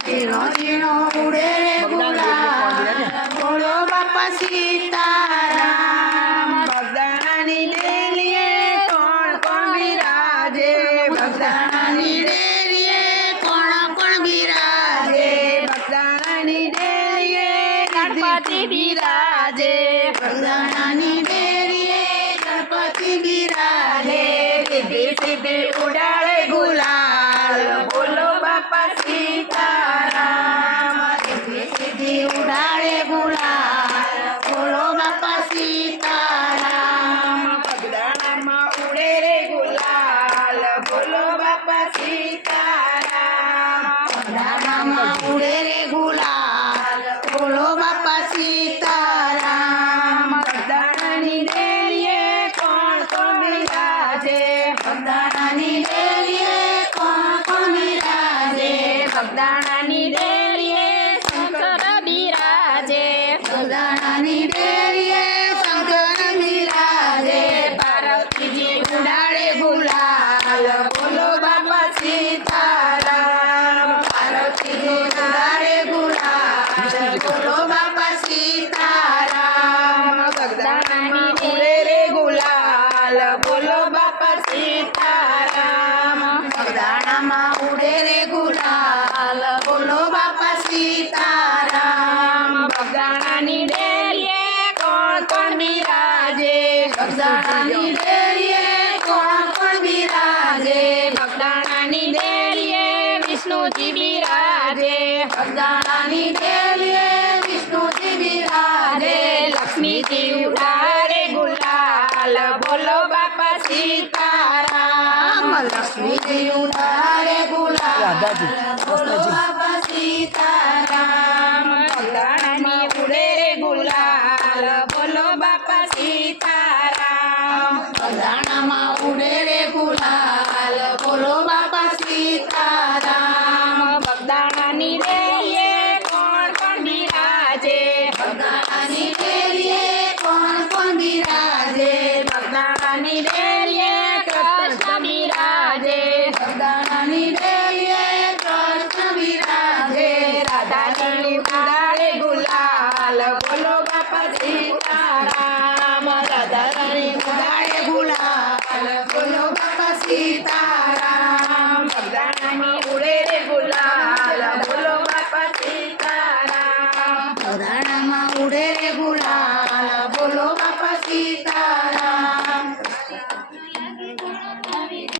ઝીણો ઝીણો ઉડે રે ગુલાલ બોલો બાપા સીતારામ બગદાણાની ડેલીએ કોણ કોણ બિરાજે બગદાણાની ડેરીએ કોણ કોણ બિરાજે બગદાણાની ડેલીએ ગણપતિ બિરાજે બગદાણાની ડેરીએ ગણપતિ બિરાજે સીધી સીધી ઉડાડે ગુલાલ બોલો બાપા સીતારામ સીધી ઉડાડે ગુલાલ બોલો બાપા સીતારામ બગદાણામાં ઉડે રે ગુલાલ બોલો બાપા સીતારામ બગદાણામાં ઉડે રે ગુલાલ બોલો બાપા સીતારામ બગદાણાની ડેલીએ કોણ કોણ બિરાજે બગદાણાની ડેરીએ કોણ કોણ બિરાજે બગદાણાની ડેલીએ શંકર બિરાજે બગદાણાની ડેરીએ શંકર બિરાજે પાર્વતીજી ઉડાડે ગુલાલ બોલો બાપા સીતારામ પાર્વતીજી ઉડાડે ગુલાલ બોલો બાપા સીતારામ બગદાણાની ઉડે રે ગુલાલ બોલો બાપા સીતારામ બગદાણામાં ઉડે રે ગુલાલ બોલો બાપા સીતારામ બગદાણાની ડેલીએ કોણ કોણ બિરાજે બગદાણાની ડેરીએ કોણ કોણ બિરાજે બગદાણાની ડેલીએ વિષ્ણુજી બિરાજે બગદાણાની ડેરીએ વિષ્ણુજી બિરાજે લક્ષ્મીજી ઉડાડે ગુલાલ બોલો બાપા સીતારામ લક્ષ્મીજી ઉડાડે ગુલાલ બોલો બાપા સીતારામ